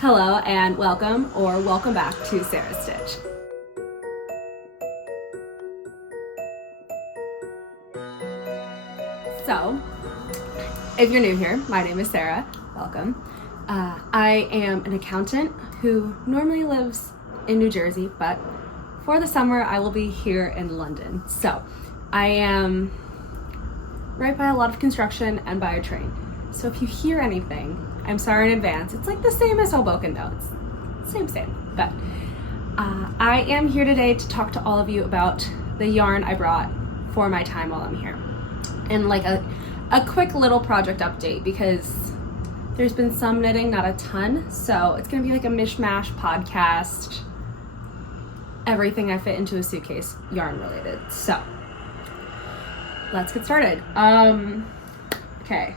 Hello and welcome or welcome back to Sarah's Stitch. So, if you're new here, my name is Sarah. Welcome. I am an accountant who normally lives in New Jersey, but for the summer I will be here in London. So, I am right by a lot of construction and by a train. So if you hear anything, I'm sorry in advance. It's like the same as Hoboken though. It's same. But I am here today to talk to all of you about the yarn I brought for my time while I'm here. And like a quick little project update because there's been some knitting, not a ton. So it's gonna be like a mishmash podcast, everything I fit into a suitcase yarn related. So let's get started. Okay.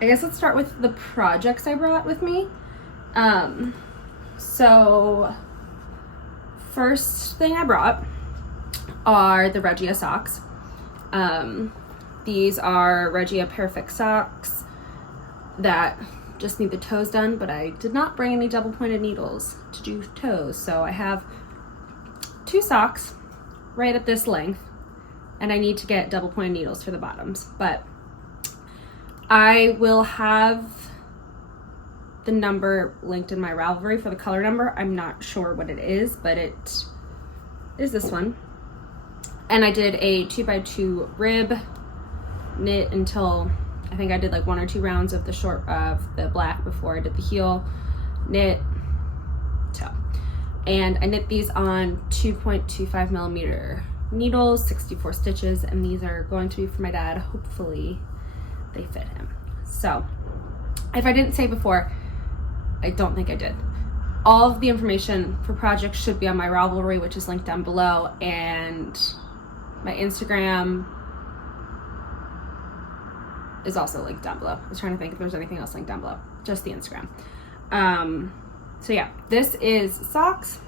I guess let's start with the projects I brought with me. So first thing I brought are the Regia socks. These are Regia Perfect socks that just need the toes done, but I did not bring any double pointed needles to do toes. So I have 2 socks right at this length, and I need to get double pointed needles for the bottoms, but I will have the number linked in my Ravelry for the color number. I'm not sure what it is, but it is this one. And I did a 2x2 rib knit until I think I did like 1 or 2 rounds of the black before I did the heel, knit, toe. And I knit these on 2.25 millimeter needles, 64 stitches, and these are going to be for my dad. Hopefully they fit him. So if I didn't say before, I don't think I did. All of the information for projects should be on my Ravelry, which is linked down below, and my Instagram is also linked down below. I was trying to think if there's anything else linked down below. Just the Instagram. So yeah, this is socks,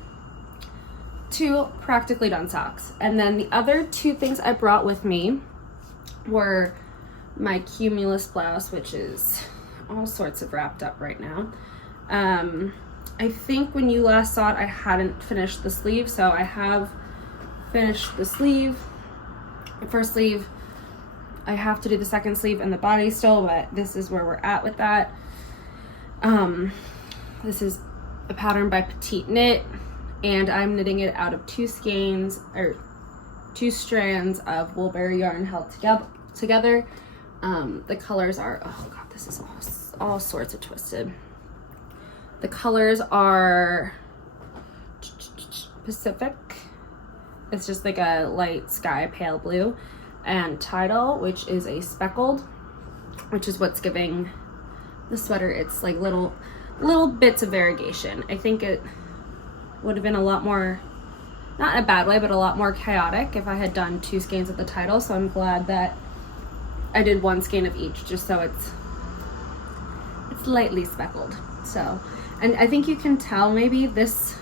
2 practically done socks. And then the other 2 things I brought with me were my cumulus blouse, which is all sorts of wrapped up right now. I think when you last saw it, I hadn't finished the sleeve, so I have finished the sleeve, the first sleeve. I have to do the second sleeve and the body still, but this is where we're at with that. This is a pattern by Petite Knit, and I'm knitting it out of 2 strands of woolberry yarn held together. The colors are, oh god, this is all sorts of twisted. The colors are Pacific. It's just like a light sky pale blue, and Tidal, which is a speckled, which is what's giving the sweater its like little bits of variegation. I think it would have been a lot more, not in a bad way, but a lot more chaotic if I had done 2 skeins of the Tidal. So I'm glad that I did 1 skein of each, just so it's lightly speckled. So, and I think you can tell maybe this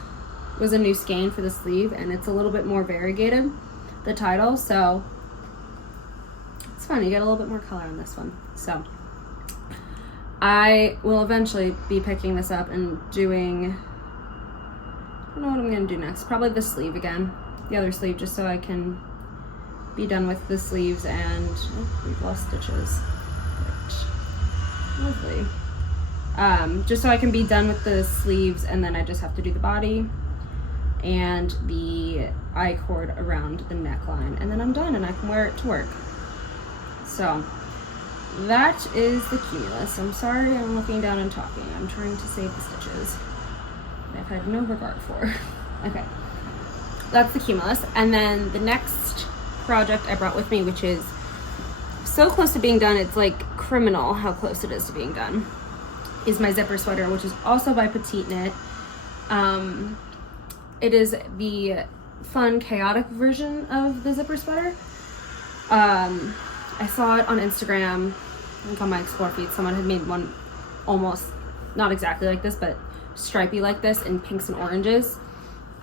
was a new skein for the sleeve, and it's a little bit more variegated, the Tidal, so it's fun. You get a little bit more color on this one. So I will eventually be picking this up and doing, I don't know what I'm gonna do next. Probably the sleeve again, the other sleeve, just so I can be done with the sleeves. And oh, we've lost stitches. Great. Lovely. Just so I can be done with the sleeves, and then I just have to do the body and the I-cord around the neckline, and then I'm done and I can wear it to work. So that is the cumulus. I'm sorry I'm looking down and talking. I'm trying to save the stitches I've had no regard for. Okay, that's the cumulus. And then the next project I brought with me, which is so close to being done, it's like criminal how close it is to being done, is my zipper sweater, which is also by Petite Knit. It is the fun, chaotic version of the zipper sweater. I saw it on Instagram, I think on my Explore feed. Someone had made one almost, not exactly like this, but stripy like this in pinks and oranges.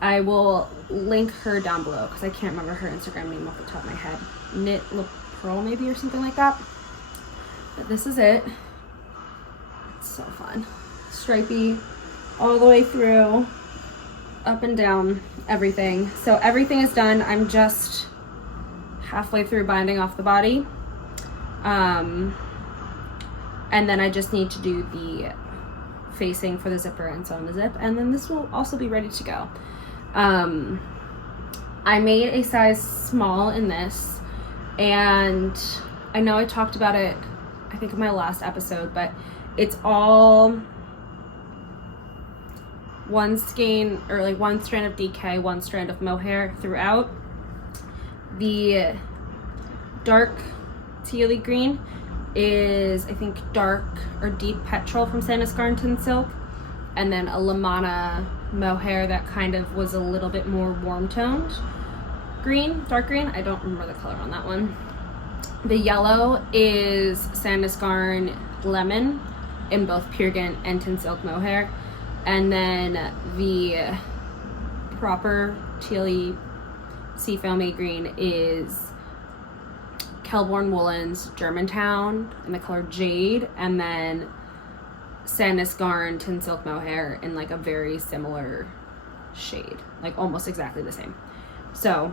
I will link her down below because I can't remember her Instagram name off the top of my head. Knit La Pearl maybe, or something like that. But this is it. It's so fun. stripey all the way through, up and down, everything. So everything is done. I'm just halfway through binding off the body. And then I just need to do the facing for the zipper and sew on the zip, and then this will also be ready to go. I made a size small in this, and I know I talked about it, I think in my last episode, but it's all one skein, or like one strand of DK, one strand of mohair throughout. The dark tealy green is, I think, dark or deep petrol from Sandus Garnton Silk, and then a Lamana mohair that kind of was a little bit more warm toned green, dark green. I don't remember the color on that one. The yellow is Sandus Garn Lemon in both Pure Gint and Tin Silk mohair, and then the proper tealy seafoamy green is Kelborn Woolens Germantown in the color Jade, and then Sandus Garn Tin Silk mohair in like a very similar shade, like almost exactly the same. So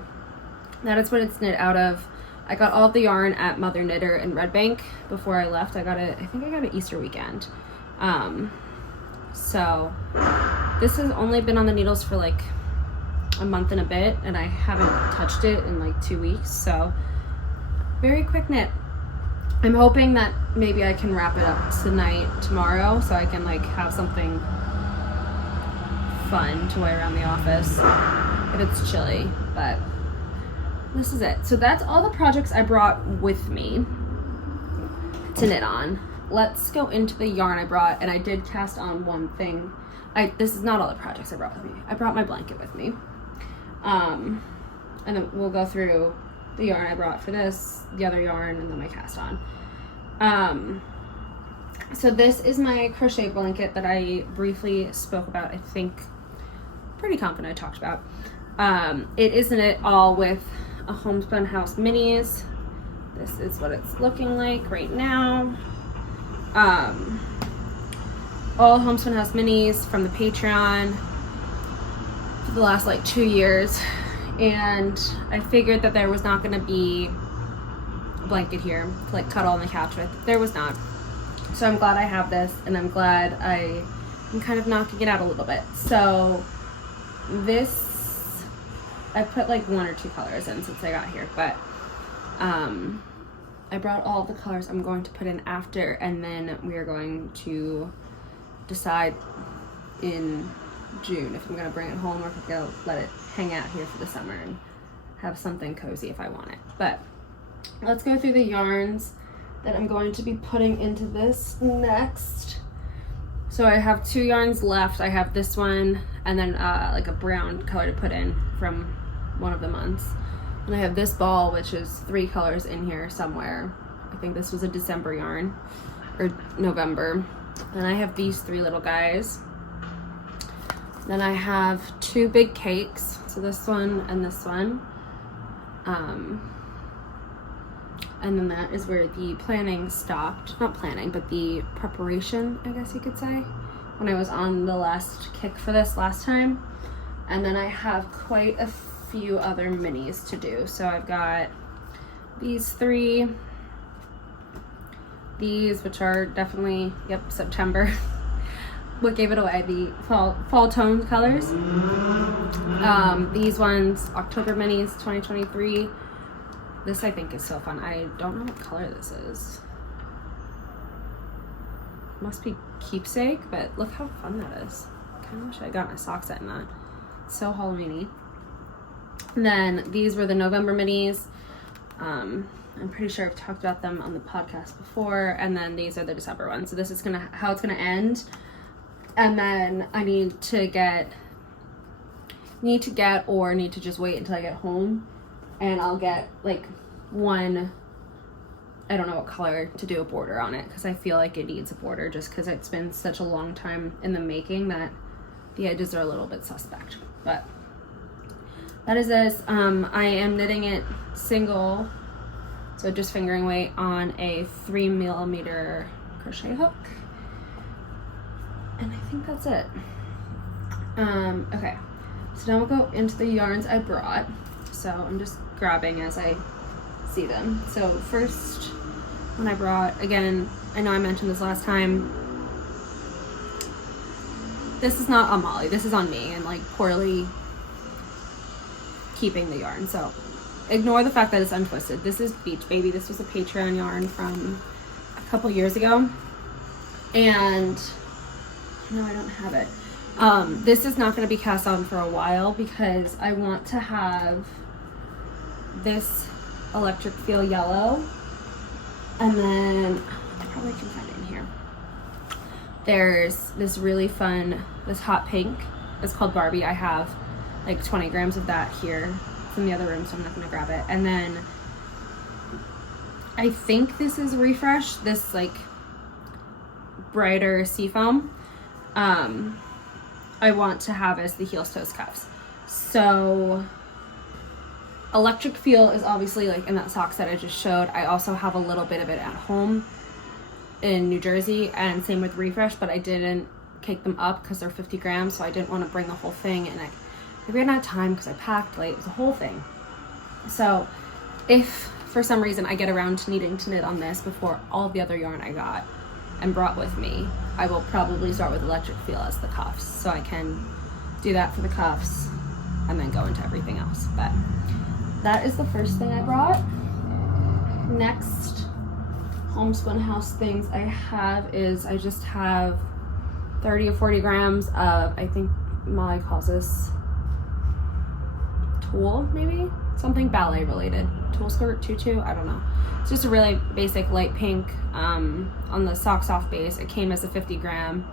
that is what it's knit out of. I got all of the yarn at Mother Knitter in Red Bank before I left. I think I got it Easter weekend. So this has only been on the needles for like a month and a bit, and I haven't touched it in like 2 weeks, so very quick knit. I'm hoping that maybe I can wrap it up tonight, tomorrow, so I can like have something fun to wear around the office if it's chilly, but this is it. So that's all the projects I brought with me to knit on. Let's go into the yarn I brought, and I did cast on one thing. This is not all the projects I brought with me. I brought my blanket with me. And then we'll go through the yarn I brought for this, the other yarn, and then my cast on. So this is my crochet blanket that I briefly spoke about, I think, pretty confident I talked about. It is knit all with a Homespun House Minis. This is what it's looking like right now. All Homespun House Minis from the Patreon for the last like 2 years. And I figured that there was not going to be a blanket here to like cuddle on the couch with. There was not. So I'm glad I have this, and I'm glad I'm kind of knocking it out a little bit. So this, I put like 1 or 2 colors in since I got here, but I brought all the colors I'm going to put in after, and then we are going to decide in June if I'm going to bring it home or if I'm going to let it hang out here for the summer and have something cozy if I want it. But let's go through the yarns that I'm going to be putting into this next. So I have 2 yarns left. I have this one and then like a brown color to put in from one of the months. And I have this ball, which is 3 colors in here somewhere. I think this was a December yarn or November. And I have these 3 little guys. Then I have 2 big cakes, so this one and this one. And then that is where the planning stopped. Not planning, but the preparation, I guess you could say, when I was on the last kick for this last time. And then I have quite a few other minis to do. So I've got these 3, these, which are definitely, yep, September. What gave it away, the fall tone colors. These ones, October minis 2023. This I think is so fun. I don't know what color this is. Must be Keepsake, but look how fun that is. I kind of wish I got my sock set in that. It's so Halloween-y. And then these were the November minis. I'm pretty sure I've talked about them on the podcast before. And then these are the December ones. So this is how it's gonna end. And then I need to just wait until I get home, and I'll get like one, I don't know what color, to do a border on it, because I feel like it needs a border just because it's been such a long time in the making that the edges are a little bit suspect. But that is this. I am knitting it single, so just fingering weight on a 3mm crochet hook. And I think that's it. Okay, so now we'll go into the yarns I brought. So I'm just grabbing as I see them. So first one I brought, again, I know I mentioned this last time, this is not on Molly, this is on me and like poorly keeping the yarn. So ignore the fact that it's untwisted. This is Beach Baby. This was a Patreon yarn from a couple years ago. And no, I don't have it. This is not going to be cast on for a while because I want to have this electric feel yellow, and then I probably can find it in here. There's this really fun, this hot pink. It's called Barbie. I have like 20 grams of that here from the other room, so I'm not going to grab it. And then I think this is Refresh, this like brighter seafoam. I want to have as the heels, toes, cuffs. So electric feel is obviously like in that socks that I just showed. I also have a little bit of it at home in New Jersey, and same with Refresh, but I didn't cake them up because they're 50 grams, so I didn't want to bring the whole thing, and maybe I didn't have time because I packed late. It was a whole thing. So if for some reason I get around to needing to knit on this before all of the other yarn I got and brought with me, I will probably start with electric feel as the cuffs, so I can do that for the cuffs and then go into everything else. But that is the first thing I brought. Next homespun house things I have is I just have 30 or 40 grams of, I think Molly calls this tulle, maybe something ballet related, tulle skirt, tutu, I don't know. It's just a really basic light pink on the socks off base. It came as a 50 gram,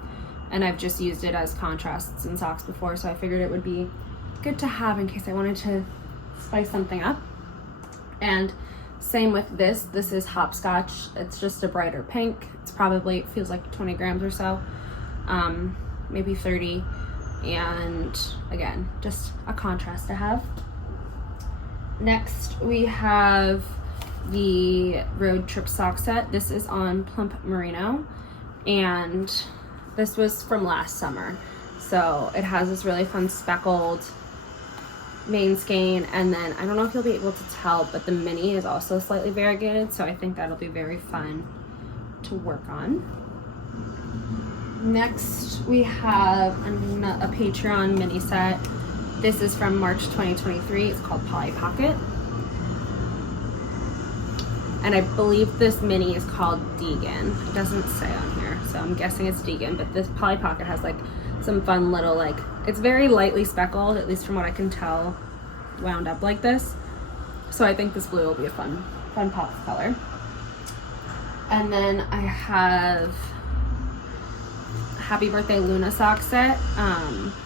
and I've just used it as contrasts in socks before, so I figured it would be good to have in case I wanted to spice something up. And same with this. This is Hopscotch. It's just a brighter pink. It's probably, it feels like 20 grams or so, maybe 30. And again, just a contrast to have. Next we have the Road Trip sock set. This is on Plump Merino, and this was from last summer. So it has this really fun speckled main skein, and then I don't know if you'll be able to tell, but the mini is also slightly variegated, so I think that'll be very fun to work on. Next we have a Patreon mini set. This is from March 2023. It's called Polly Pocket, and I believe this mini is called Deegan. It doesn't say on here, so I'm guessing it's Deegan, but this Polly Pocket has like some fun little, like, it's very lightly speckled, at least from what I can tell, wound up like this. So I think this blue will be a fun pop of color. And then I have Happy Birthday Luna sock set,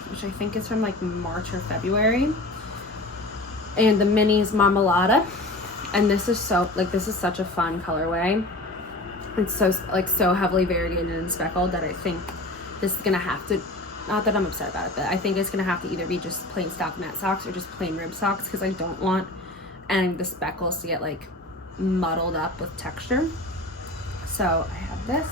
which I think is from like March or February. And the mini is Marmalada. And this is such a fun colorway. It's so heavily variegated and speckled that I think this is gonna have to, not that I'm upset about it, but I think it's gonna have to either be just plain stock net socks or just plain rib socks, because I don't want any of the speckles to get like muddled up with texture. So I have this,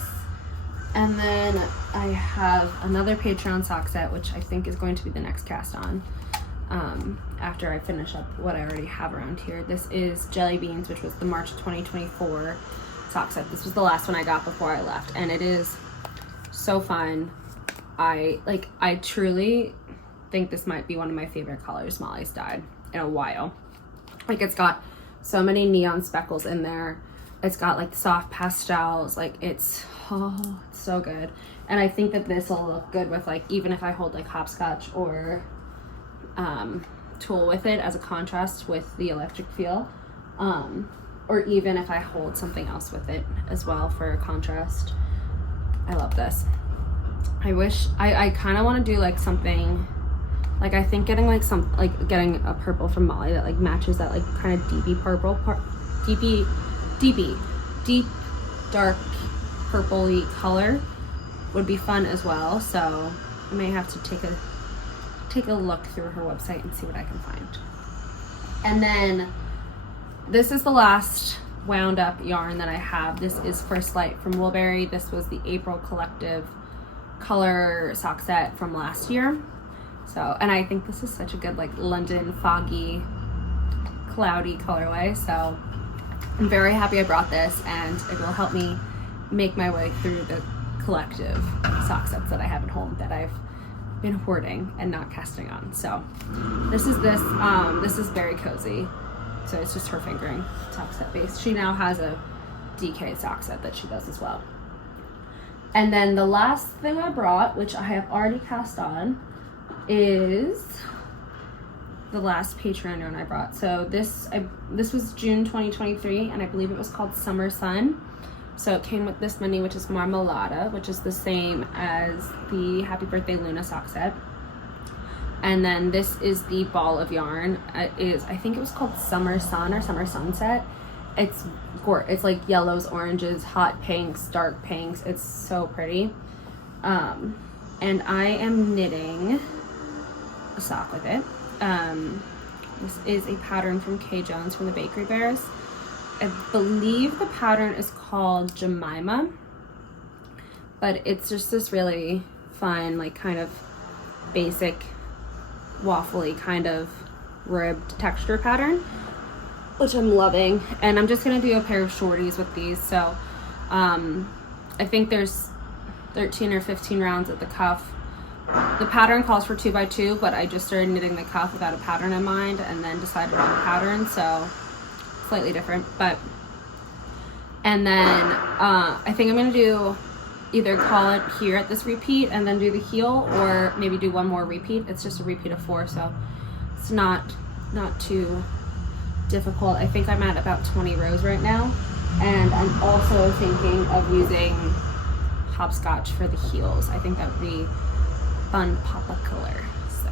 and then I have another Patreon sock set, which I think is going to be the next cast on after I finish up what I already have around here. This is Jelly Beans, which was the March 2024 sock set. This was the last one I got before I left, and it is so fun. I truly think this might be one of my favorite colors Molly's dyed in a while. Like, it's got so many neon speckles in there. It's got like soft pastels. Like, it's so good. And I think that this will look good with, like, even if I hold like Hopscotch or tulle with it as a contrast with the electric feel, or even if I hold something else with it as well for a contrast. I love this. I wish I kind of want to do like something, like, I think getting like getting a purple from Molly that like matches that like kind of deepy purple deep dark purpley color would be fun as well. So I may have to take a look through her website and see what I can find. And then this is the last wound up yarn that I have. This is First Light from Woolberry. This was the April collective color sock set from last year. So, and I think this is such a good like London foggy, cloudy colorway. So I'm very happy I brought this, and it will help me make my way through the collective sock sets that I have at home that I've been hoarding and not casting on. So this is very cozy. So it's just her fingering sock set base. She now has a DK sock set that she does as well. And then the last thing I brought, which I have already cast on, is the last Patreon yarn I brought. So this was June 2023, and I believe it was called Summer Sun. So it came with this mini, which is Marmalada, which is the same as the Happy Birthday Luna sock set. And then this is the ball of yarn. I think it was called Summer Sun or Summer Sunset. It's like yellows, oranges, hot pinks, dark pinks. It's so pretty. And I am knitting a sock with it. This is a pattern from Kay Jones from the Bakery Bears. I believe the pattern is called Jemima, but it's just this really fun, like kind of basic waffly kind of ribbed texture pattern, which I'm loving. And I'm just gonna do a pair of shorties with these. So I think there's 13 or 15 rounds at the cuff. The pattern calls for 2x2, but I just started knitting the cuff without a pattern in mind and then decided on the pattern, so slightly different. But and then I think I'm gonna do either call it here at this repeat and then do the heel, or maybe do one more repeat. It's just a repeat of 4, so it's not too difficult. I think I'm at about 20 rows right now, and I'm also thinking of using hopscotch for the heels. I think that would be fun pop of color. So,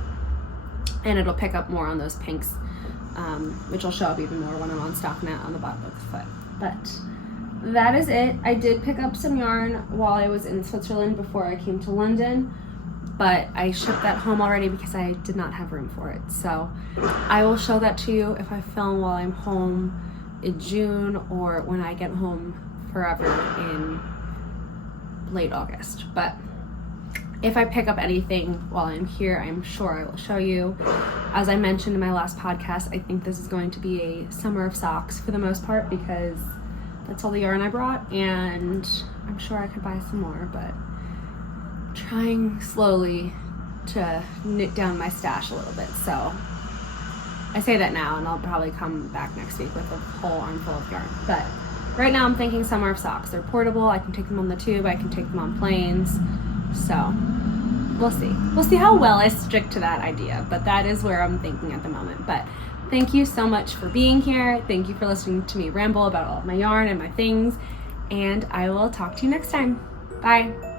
and it'll pick up more on those pinks, which will show up even more when I'm on stockinette on the bottom of the foot. But that is it. I did pick up some yarn while I was in Switzerland before I came to London, but I shipped that home already because I did not have room for it. So I will show that to you if I film while I'm home in June, or when I get home forever in late August. But if I pick up anything while I'm here, I'm sure I will show you. As I mentioned in my last podcast, I think this is going to be a summer of socks for the most part, because that's all the yarn I brought, and I'm sure I could buy some more, but trying slowly to knit down my stash a little bit. So I say that now, and I'll probably come back next week with a whole armful of yarn. But right now I'm thinking summer of socks. They're portable. I can take them on the tube. I can take them on planes. So we'll see. We'll see how well I stick to that idea, but that is where I'm thinking at the moment. But thank you so much for being here. Thank you for listening to me ramble about all of my yarn and my things, and I will talk to you next time. Bye.